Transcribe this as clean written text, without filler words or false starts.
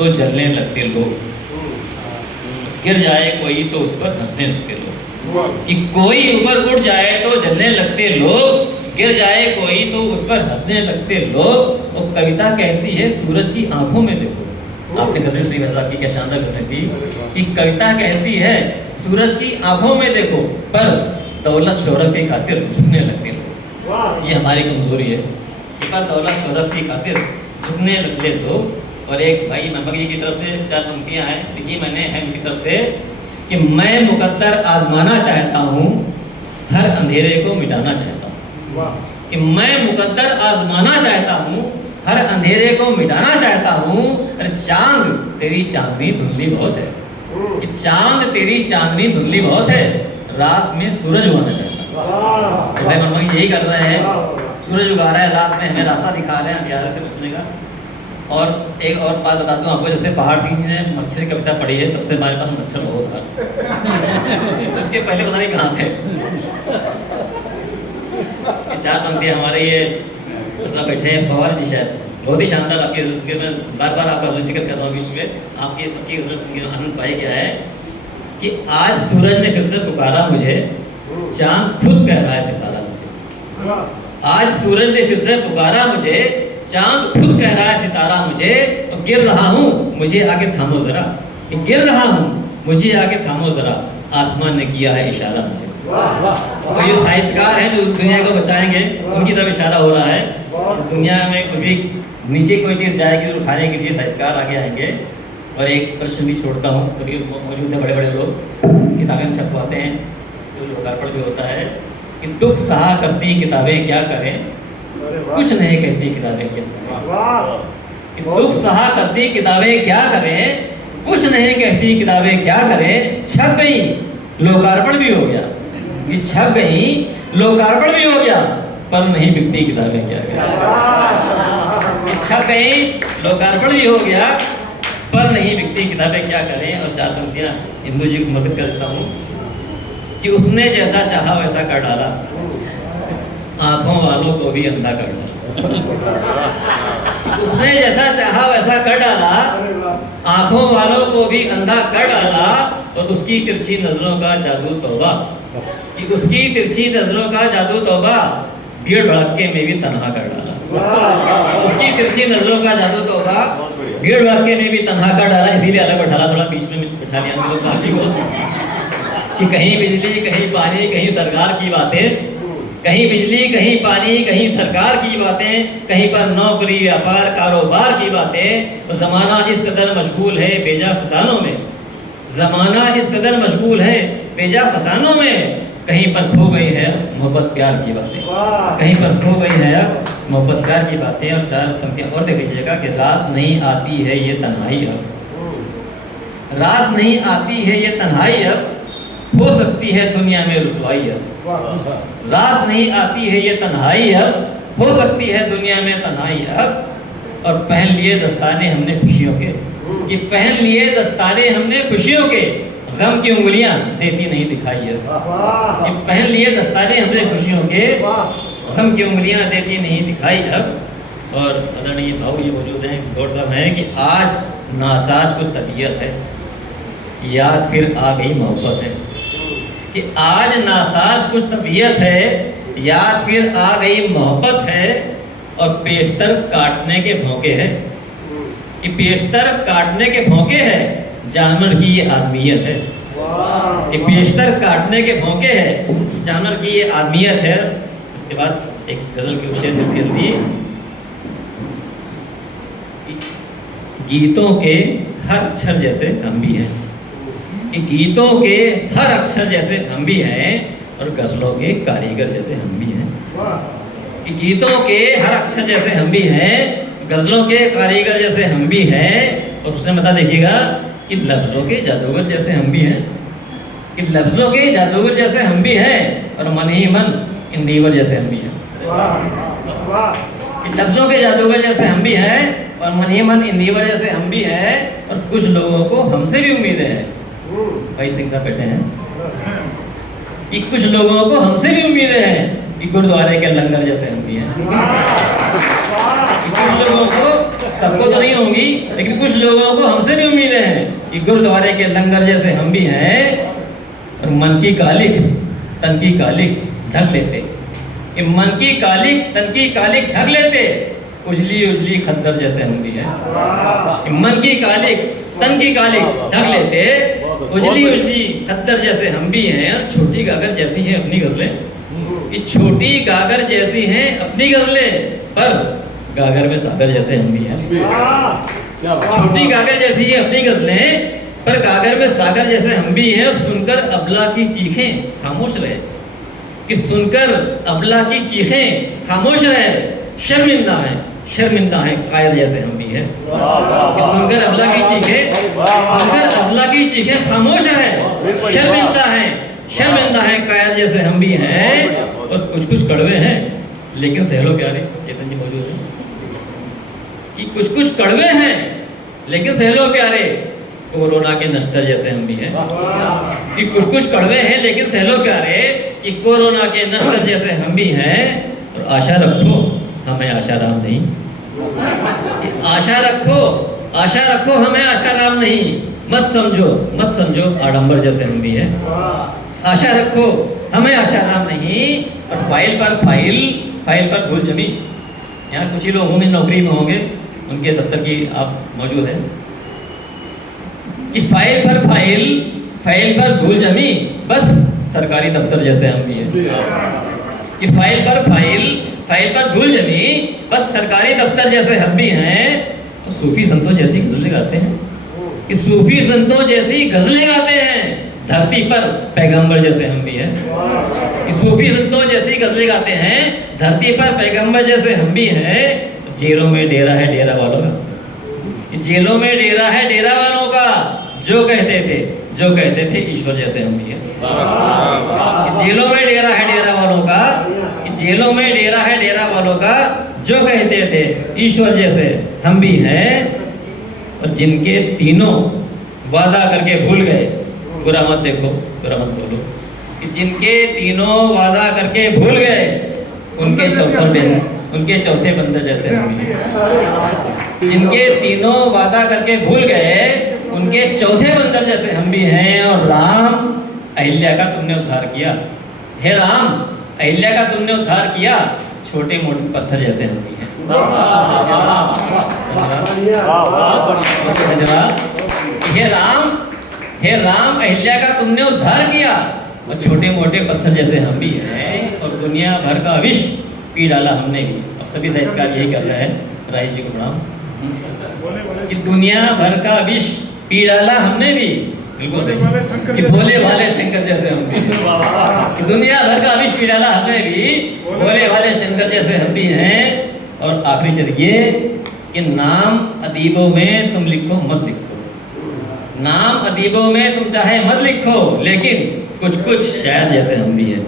तो जलने लगते लोग, गिर जाए कोई तो उस पर हंसने लगते लोग। कि कोई ऊपर उठ जाए तो जलने लगते लोग, गिर जाए कोई तो उस पर हंसने लगते लोग। और कविता कहती है सूरज की आंखों में देखो। आपने गजल सुनी भाई साहब की, क्या शानदार गजल थी। कि कविता कहती है सूरज की आंखों में देखो, पर दौलत शोहरत की खातिर झुकने लगते लोग। ये हमारी कमजोरी है, पर दौलत शोहरत की खातिर झुकने लगते लोग। और एक भाई नमक जी की तरफ से 4 पंक्तियां हैं, लिखी मैंने है उनकी तरफ से कि मैं मुकद्दर आजमाना चाहता हूँ, हर अंधेरे को मिटाना चाहता हूँ। कि मैं मुकद्दर आजमाना चाहता हूँ, हर अंधेरे को मिटाना चाहता हूँ। अरे चांद तेरी चांदनी धुंधली बहुत है, कि चांद तेरी चांदनी धुंधली बहुत है, रात में सूरज उगाना चाहता हूँ। तो भाई मनमोहन यही कर रहे हैं, सूरज उगा रहा है, रात में हमें रास्ता दिखा रहे हैं अंधेरे से बचने का। और एक और बात बताता हूँ आपको, जब से पहाड़ सिंह ने मच्छर की कविता पढ़ी है तब से हमारे पास मच्छर बहुत था। उसके पहले पता नहीं कहाँ थे। 4 पंक्तियाँ हमारे ये बैठे हैं पवार जी, शायद बहुत ही शानदार आपकी उसके मैं बार बार आपका जिक्र कर रहा हूँ बीच में। आपकी सबकी गजल सुन के आनंद पाया गया है कि आज सूरज ने फिर से पुकारा मुझे, चांद खुद कह रहा है सितारा मुझे। आज सूरज ने फिर से पुकारा मुझे, चांद खुद कह रहा है सितारा मुझे। तो गिर रहा हूँ मुझे आके थामो जरा, गिर रहा हूँ मुझे आके थामो जरा, आसमान ने किया है इशारा मुझे। तो ये साहित्यकार हैं जो दुनिया को बचाएंगे, उनकी तरफ इशारा हो रहा है। दुनिया में कभी नीचे कोई चीज़ जाएगी तो उठाने के लिए साहित्यकार आगे आएंगे। और एक प्रश्न भी छोड़ता हूँ, कभी मौजूद है बड़े बड़े लोग किताबें छपवाते हैं, जो लोकार्पण भी होता है कि दुख सहा करती किताबें क्या करें, कुछ नहीं कहती किताबें क्या करें। दुख सहा करती किताबें क्या करें, कुछ नहीं कहती किताबें क्या करें। छप गई लोकार्पण भी हो गया, कि छप गई लोकार्पण भी हो गया, पर नहीं बिकती किताबें क्या करें। कि छप गई लोकार्पण भी हो गया, पर नहीं बिकती किताबें क्या करें। और 4 पंक्तियां हिंदू जी को समर्पित कर देता हूँ कि उसने जैसा चाहा वैसा कर डाला, आंखों वालों को भी अंधा कर डाला। उसने जैसा चाहा वैसा कर डाला, आंखों वालों को भी अंधा कर डाला। और उसकी तिरछी नजरों का जादू तौबा, कि उसकी तिरछी नजरों का जादू तौबा, भीड़ भड़के में भी तन्हा कर डाला। उसकी तिरछी नजरों का जादू तौबा, भीड़ भड़के में भी तन्हा कर डाला। इसीलिए अलग बैठा थोड़ा बीच में बैठा दिया हम लोग साथी को, कि कहीं बिजली कहीं पानी कहीं सरकार की बातें, कहीं बिजली कहीं पानी कहीं सरकार की बातें, कहीं पर नौकरी व्यापार कारोबार की बातें। तो ज़माना इस कदर मशगूल है बेजा फसानों में, ज़माना इस कदर मशगूल है बेजा फसानों में, कहीं पर खो गई है मोहब्बत प्यार की बातें, कहीं पर खो गई है मोहब्बत प्यार की बातें। और 4 पंक्तियां और देख लीजिएगा कि रास नहीं आती है ये तन्हाई अब, रास नहीं आती है ये तन्हाई अब, हो सकती है दुनिया में रुसवाई अब। रास नहीं आती है ये तन्हाई अब, हो सकती है दुनिया में तन्हाई अब। और पहन लिए दस्ताने हमने खुशियों के, कि पहन लिए दस्ताने हमने खुशियों के, गम की उंगलियां देती नहीं दिखाई अब। कि पहन लिए दस्ताने हमने खुशियों के, गम की उंगलियां देती नहीं दिखाई अब। और आदरणीय भाऊ जी मौजूद हैं, गौर साहब हैं कि आज नासाज कुछ तबीयत है, याद फिर आ गई मोहब्बत है। कि आज नासाज कुछ तबीयत है, याद फिर आ गई मोहब्बत है। और पेशतर काटने के भौंके हैं, कि पेशतर काटने के भौंके हैं, जानवर की ये आदमियत है। कि पेशतर काटने के भौंके हैं, जानवर की ये आदमियत है। उसके बाद एक गजल की विशेष दी, गीतों के हर अक्षर जैसे हम भी हैं, कि गीतों के हर अक्षर जैसे हम भी हैं, और गजलों के कारीगर जैसे हम भी हैं। कि गीतों के हर अक्षर जैसे हम भी हैं, गजलों के कारीगर जैसे हम भी हैं। और उसने बता देखिएगा कि लफ्जों के जादूगर जैसे हम भी हैं, कि लफ्जों के जादूगर जैसे हम भी हैं, और मन ही मन इंदीवर जैसे हम भी हैं। कि लफ्जों के जादूगर जैसे हम भी हैं, और मन ही मन इंदीवर जैसे हम भी हैं। और कुछ लोगों को हमसे भी उम्मीदें हैं, भाई सिंह साहब बैठे हैं, कि कुछ लोगों को हमसे भी उम्मीदें हैं, कि गुरुद्वारे के लंगर जैसे हम भी हैं। कि कुछ लोगों को सबको तो नहीं होंगी, लेकिन कुछ लोगों को हमसे भी उम्मीदें हैं कि गुरुद्वारे के लंगर जैसे हम भी हैं और मन की कालिक तन की कालिक ढक लेते, कि मन की कालिक तन की कालिक ढक लेते, उजली उजली खद्दर जैसे हम भी हैं। मन की कालिक तन की कालिक ढक लेते, उजली उजली खद्दर जैसे हम भी हैं। और छोटी गागर जैसी हैं अपनी गजलें, कि छोटी गागर जैसी हैं अपनी गजलें, पर गागर में सागर जैसे हम भी हैं। छोटी गागर जैसी है अपनी गजलें, पर गागर में सागर जैसे हम भी हैं। सुनकर अबला की चीखें खामोश रहे, कि सुनकर अबला की चीखें खामोश रहे, शर्मिंदा है कायर जैसे हम भी हैं। कि सुनकर अबला की चीखें खामोश रहे, शर्मिंदा है कायर जैसे हम भी हैं। और कुछ कड़वे हैं लेकिन सहलो प्यारे, चेतन जी मौजूद हैं, कि कुछ कड़वे हैं लेकिन सहलो प्यारे, कोरोना के नश्तर जैसे हम भी हैं। कि कुछ कड़वे हैं लेकिन सहलो प्यारे, कि कोरोना के नश्तर जैसे हम भी हैं। और आशा रखो हमें आशाराम नहीं, आशा रखो हमें आशाराम नहीं, मत समझो आडंबर जैसे हम भी हैं। आशा रखो हमें आशाराम नहीं। और फाइल पर भूल जमी, यहाँ कुछ ही लोग होंगे नौकरी में होंगे, उनके दफ्तर की आप मौजूद हैं, कि फाइल पर भूल जमी, बस सरकारी दफ्तर जैसे हम भी हैं। कि फाइल पर भूल जमी, बस सरकारी दफ्तर जैसे हम भी हैं। तो सूफी संतों जैसी गजलें गाते हैं, कि सूफी संतों जैसी गजलें गाते हैं, धरती पर पैगंबर जैसे हम भी हैं। कि सूफी संतों जैसी गजलें गाते हैं, धरती पर पैगंबर जैसे हम भी हैं। जेलों में डेरा है डेरा वालों का, जेलों में डेरा है डेरा वालों का, जो कहते थे ईश्वर जैसे हम भी हैं। जेलों में डेरा है डेरा वालों का, जेलों में डेरा है डेरा वालों का, जो कहते थे ईश्वर जैसे हम भी हैं। और जिनके तीनों वादा करके भूल गए, बुरा मत देखो बुरा मत बोलो, कि जिनके तीनों वादा करके भूल गए, उनके चौथे बंदर जैसे हम भी हैं। जिनके तीनों वादा करके भूल गए, उनके चौथे बंदर जैसे हम भी हैं। और राम अहिल्या का तुमने उद्धार किया, हे राम अहिल्या का तुमने उद्धार किया, छोटे मोटे पत्थर जैसे हम भी हैं। हे राम अहिल्या का तुमने उद्धार किया, और छोटे मोटे पत्थर जैसे हम भी हैं। और दुनिया भर का विष पी डाला हमने भी। अब सभी साहित्यकार यही कर रहे हैं, राय जी को प्रणाम, कि दुनिया भर का विष पी डाला हमने भी, बिल्कुल सही, कि भोले भाले शंकर जैसे हम भी, कि दुनिया भर का विष पी डाला हमने भी, भोले भाले शंकर जैसे हम भी हैं। और आखिरी शर्त ये कि नाम अदीबों में तुम लिखो मत लिखो, नाम अदीबों में तुम चाहे मत लिखो, लेकिन कुछ शायर जैसे हम भी हैं।